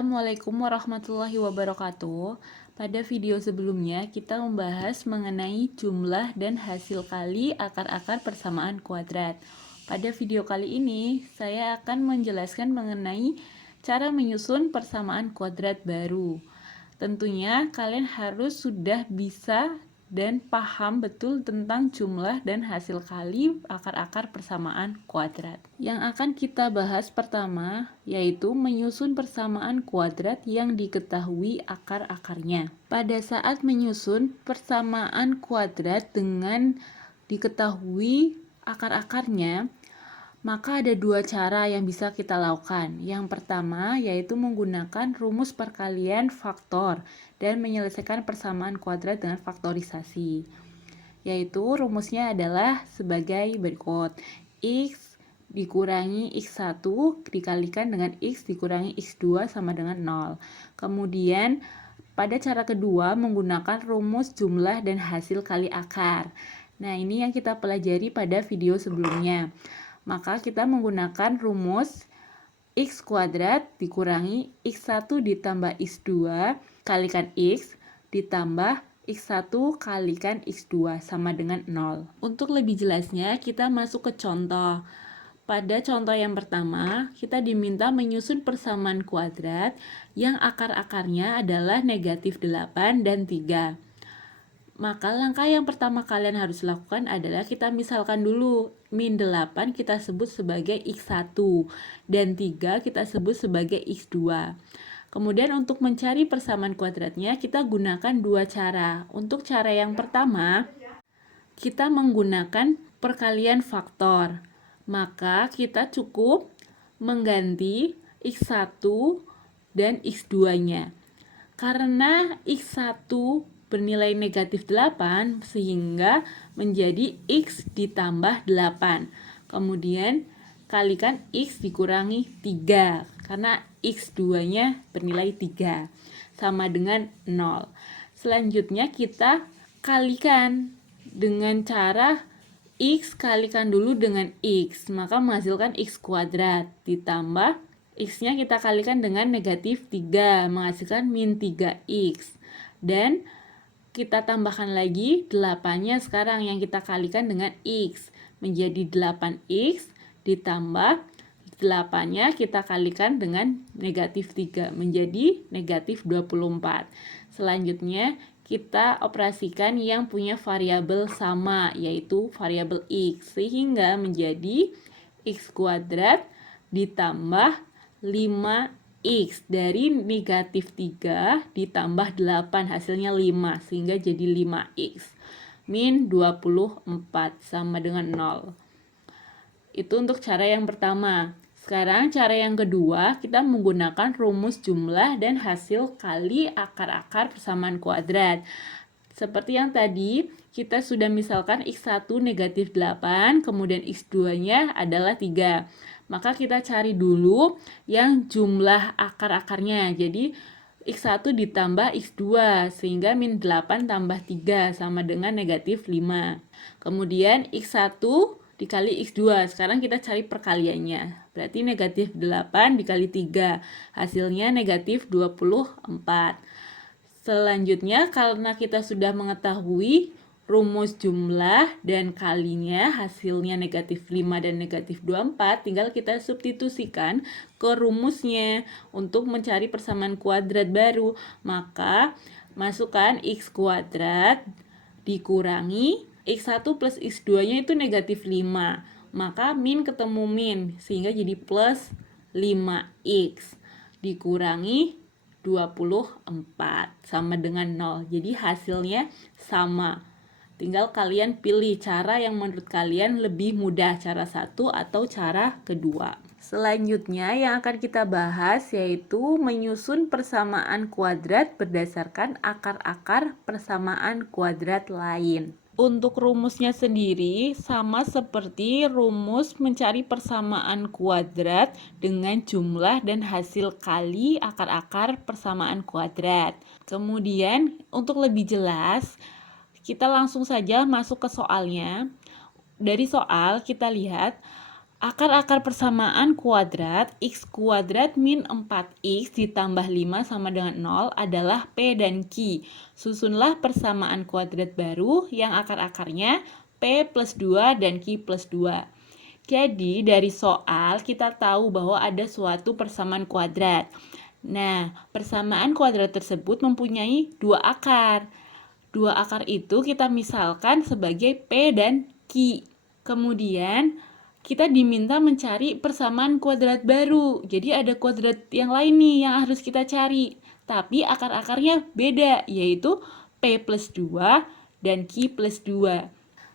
Assalamualaikum warahmatullahi wabarakatuh. Pada video sebelumnya, kita membahas mengenai jumlah dan hasil kali akar-akar persamaan kuadrat. Pada video kali ini, saya akan menjelaskan mengenai cara menyusun persamaan kuadrat baru. Tentunya, kalian harus sudah bisa dan paham betul tentang jumlah dan hasil kali akar-akar persamaan kuadrat. Yang akan kita bahas pertama yaitu menyusun persamaan kuadrat yang diketahui akar-akarnya. Pada saat menyusun persamaan kuadrat dengan diketahui akar-akarnya, maka ada dua cara yang bisa kita lakukan. Yang pertama yaitu menggunakan rumus perkalian faktor dan menyelesaikan persamaan kuadrat dengan faktorisasi. Yaitu rumusnya adalah sebagai berikut. X dikurangi X1 dikalikan dengan X dikurangi X2 sama dengan 0. Kemudian pada cara kedua menggunakan rumus jumlah dan hasil kali akar. Nah, ini yang kita pelajari pada video sebelumnya. Maka kita menggunakan rumus X kuadrat dikurangi X1 ditambah X2 kalikan X ditambah X1 kalikan X2 sama dengan 0. Untuk lebih jelasnya, kita masuk ke contoh. Pada contoh yang pertama, kita diminta menyusun persamaan kuadrat yang akar-akarnya adalah negatif 8 dan 3. Maka langkah yang pertama kalian harus lakukan adalah kita misalkan dulu min 8 kita sebut sebagai X1 dan 3 kita sebut sebagai X2. Kemudian untuk mencari persamaan kuadratnya kita gunakan dua cara. Untuk cara yang pertama kita menggunakan perkalian faktor. Maka kita cukup mengganti X1 dan X2-nya. Karena X1 bernilai negatif 8 sehingga menjadi X ditambah 8. Kemudian kalikan X dikurangi 3 karena X2-nya bernilai 3 sama dengan 0. Selanjutnya kita kalikan dengan cara X kalikan dulu dengan X, maka menghasilkan X kuadrat ditambah X-nya kita kalikan dengan negatif 3 menghasilkan min 3X dan kita tambahkan lagi 8-nya sekarang yang kita kalikan dengan X menjadi 8X ditambah 8-nya kita kalikan dengan negatif 3 menjadi negatif 24. Selanjutnya kita operasikan yang punya variabel sama yaitu variabel X sehingga menjadi X kuadrat ditambah 5X dari negatif 3 ditambah 8 hasilnya 5 sehingga jadi 5X min 24 sama dengan 0. Itu untuk cara yang pertama. Sekarang cara yang kedua kita menggunakan rumus jumlah dan hasil kali akar-akar persamaan kuadrat. Seperti yang tadi kita sudah misalkan X1 negatif 8 kemudian X2-nya adalah 3. Maka kita cari dulu yang jumlah akar-akarnya. Jadi X1 ditambah X2 sehingga min 8 tambah 3 sama dengan negatif 5. Kemudian X1 dikali X2. Sekarang kita cari perkaliannya. Berarti negatif 8 dikali 3. Hasilnya negatif 24. Selanjutnya karena kita sudah mengetahui rumus jumlah dan kalinya hasilnya negatif 5 dan negatif 24, tinggal kita substitusikan ke rumusnya untuk mencari persamaan kuadrat baru. Maka masukkan X kuadrat dikurangi X1 plus X2-nya itu negatif 5. Maka min ketemu min sehingga jadi plus 5X dikurangi 24 sama dengan 0. Jadi hasilnya sama. Tinggal kalian pilih cara yang menurut kalian lebih mudah, cara satu atau cara kedua. Selanjutnya yang akan kita bahas yaitu menyusun persamaan kuadrat berdasarkan akar-akar persamaan kuadrat lain. Untuk rumusnya sendiri sama seperti rumus mencari persamaan kuadrat dengan jumlah dan hasil kali akar-akar persamaan kuadrat. Kemudian untuk lebih jelas kita langsung saja masuk ke soalnya. Dari soal kita lihat Akar-akar persamaan kuadrat x kuadrat min 4x ditambah 5 sama dengan 0 adalah P dan Q. Susunlah persamaan kuadrat baru yang akar-akarnya P plus 2 dan Q plus 2. Jadi dari soal kita tahu bahwa ada suatu persamaan kuadrat. Nah, persamaan kuadrat tersebut mempunyai dua akar. Dua akar itu kita misalkan sebagai P dan Q. Kemudian kita diminta mencari persamaan kuadrat baru. Jadi ada kuadrat yang lain nih yang harus kita cari. Tapi akar-akarnya beda, yaitu P plus 2 dan Q plus 2.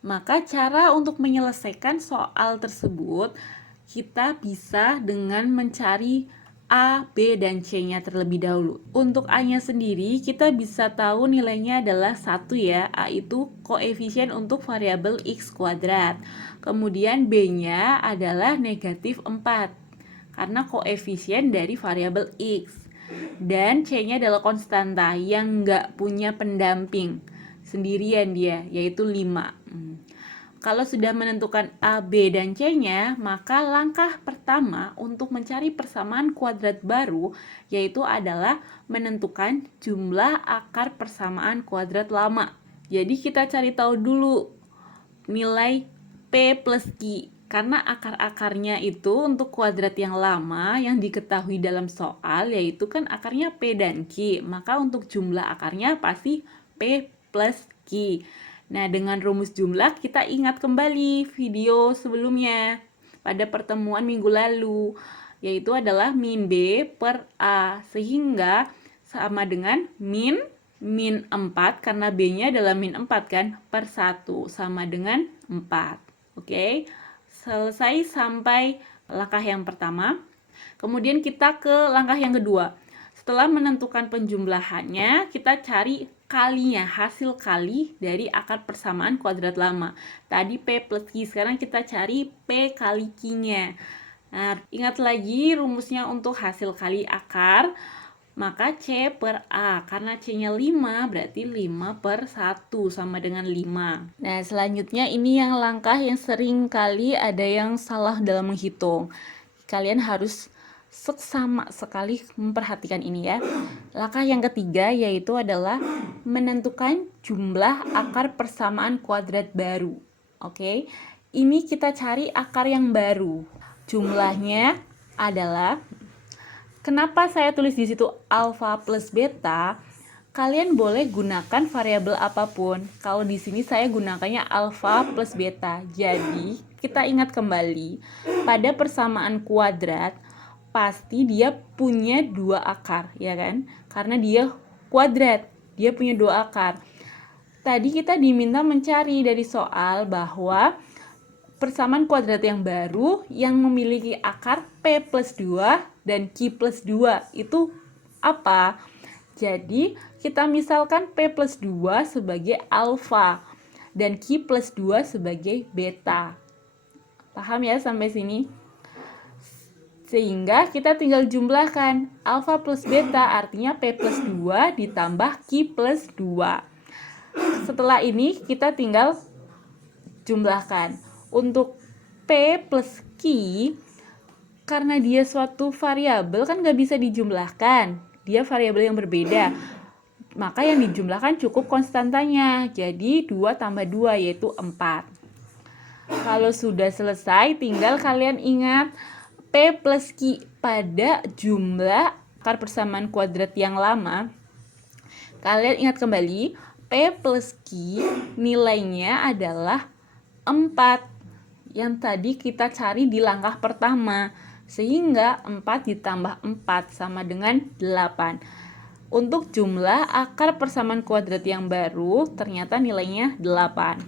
Maka cara untuk menyelesaikan soal tersebut, kita bisa dengan mencari A, B, dan C-nya terlebih dahulu. Untuk A-nya sendiri, kita bisa tahu nilainya adalah 1 ya. A itu koefisien untuk variabel X kuadrat. Kemudian B-nya adalah negatif 4, karena koefisien dari variabel X. Dan C-nya adalah konstanta yang nggak punya pendamping. Sendirian dia, yaitu 5. Kalau sudah menentukan A, B, dan C-nya, maka langkah pertama untuk mencari persamaan kuadrat baru yaitu adalah menentukan jumlah akar persamaan kuadrat lama. Jadi kita cari tahu dulu nilai P plus Q, karena akar-akarnya itu untuk kuadrat yang lama yang diketahui dalam soal yaitu kan akarnya P dan Q, maka untuk jumlah akarnya pasti P plus Q. Nah, dengan rumus jumlah kita ingat kembali video sebelumnya pada pertemuan minggu lalu, yaitu adalah min B per A, sehingga sama dengan min 4 karena B-nya adalah min 4 kan, per 1 sama dengan 4. Oke, selesai sampai langkah yang pertama. Kemudian kita ke langkah yang kedua. Setelah menentukan penjumlahannya, kita cari kalinya, hasil kali dari akar persamaan kuadrat lama. Tadi P plus Q, sekarang kita cari P kali Q-nya. Nah, ingat lagi rumusnya untuk hasil kali akar, maka C per A. Karena C-nya 5, berarti 5 per 1 sama dengan 5. Nah, selanjutnya ini yang langkah yang sering kali ada yang salah dalam menghitung. Kalian harus seksama sekali memperhatikan ini ya. Langkah yang ketiga yaitu adalah menentukan jumlah akar persamaan kuadrat baru. Oke, ini kita cari akar yang baru. Jumlahnya adalah, kenapa saya tulis di situ alfa plus beta? Kalian boleh gunakan variabel apapun. Kalau di sini saya gunakannya alfa plus beta. Jadi kita ingat kembali pada persamaan kuadrat pasti dia punya dua akar, ya kan? Karena dia kuadrat, dia punya dua akar. Tadi kita diminta mencari dari soal bahwa persamaan kuadrat yang baru yang memiliki akar P plus 2 dan Q plus 2 itu apa? Jadi kita misalkan P plus 2 sebagai alfa dan Q plus 2 sebagai beta. Paham ya sampai sini? Sehingga kita tinggal jumlahkan alfa plus beta, artinya P plus 2 ditambah Q plus 2. Setelah ini kita tinggal jumlahkan. Untuk P plus Q, karena dia suatu variabel kan nggak bisa dijumlahkan. Dia variabel yang berbeda. Maka yang dijumlahkan cukup konstantanya. Jadi 2 tambah 2 yaitu 4. Kalau sudah selesai tinggal kalian ingat P plus Q pada jumlah akar persamaan kuadrat yang lama. Kalian ingat kembali, P plus Q nilainya adalah 4 yang tadi kita cari di langkah pertama. Sehingga 4 ditambah 4 sama dengan 8. Untuk jumlah akar persamaan kuadrat yang baru ternyata nilainya 8.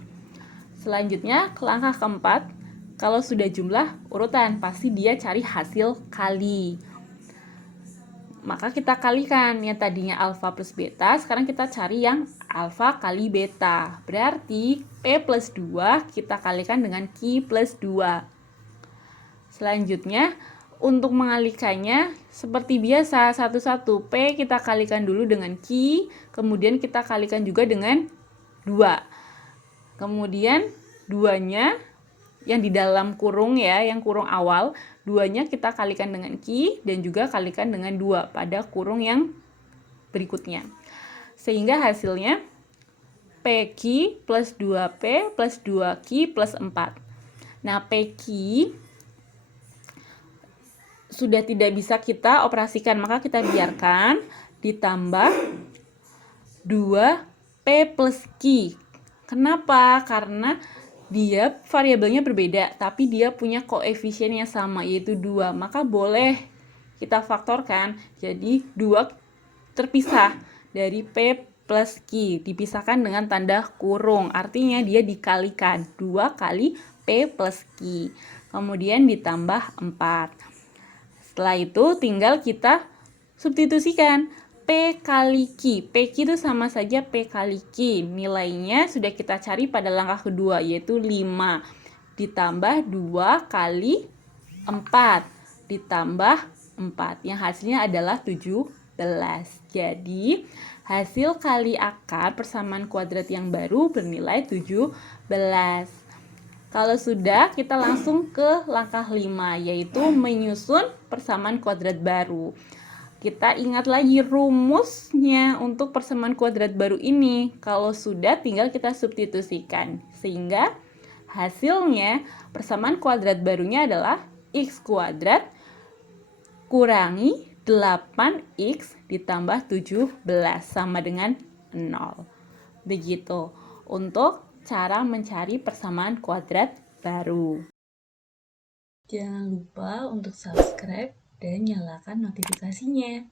Selanjutnya ke langkah keempat. Kalau sudah jumlah urutan, pasti dia cari hasil kali. Maka kita kalikan yang tadinya alfa plus beta, sekarang kita cari yang alfa kali beta. Berarti P plus 2 kita kalikan dengan Q plus 2. Selanjutnya, untuk mengalikannya seperti biasa, satu-satu. P kita kalikan dulu dengan Q, kemudian kita kalikan juga dengan 2. Kemudian 2-nya yang di dalam kurung ya, yang kurung awal, 2-nya kita kalikan dengan Q dan juga kalikan dengan 2 pada kurung yang berikutnya. Sehingga hasilnya PQ plus 2P plus 2Q plus 4. Nah, PQ sudah tidak bisa kita operasikan, maka kita biarkan ditambah 2P plus Q. Kenapa? Karena dia variabelnya berbeda, tapi dia punya koefisien yang sama, yaitu 2. Maka boleh kita faktorkan. Jadi 2 terpisah dari P plus Q, dipisahkan dengan tanda kurung. Artinya dia dikalikan 2 kali P plus Q. Kemudian ditambah 4. Setelah itu tinggal kita substitusikan. P kali Q. PQ itu sama saja P kali Q. Nilainya sudah kita cari pada langkah kedua, yaitu 5. Ditambah 2 kali 4. Ditambah 4. Yang hasilnya adalah 17. Jadi, hasil kali akar persamaan kuadrat yang baru bernilai 17. Kalau sudah, kita langsung ke langkah 5, yaitu menyusun persamaan kuadrat baru. Kita ingat lagi rumusnya untuk persamaan kuadrat baru ini. Kalau sudah, tinggal kita substitusikan. Sehingga hasilnya persamaan kuadrat barunya adalah x kuadrat kurangi 8x ditambah 17 sama dengan 0. Begitu untuk cara mencari persamaan kuadrat baru. Jangan lupa untuk subscribe dan nyalakan notifikasinya.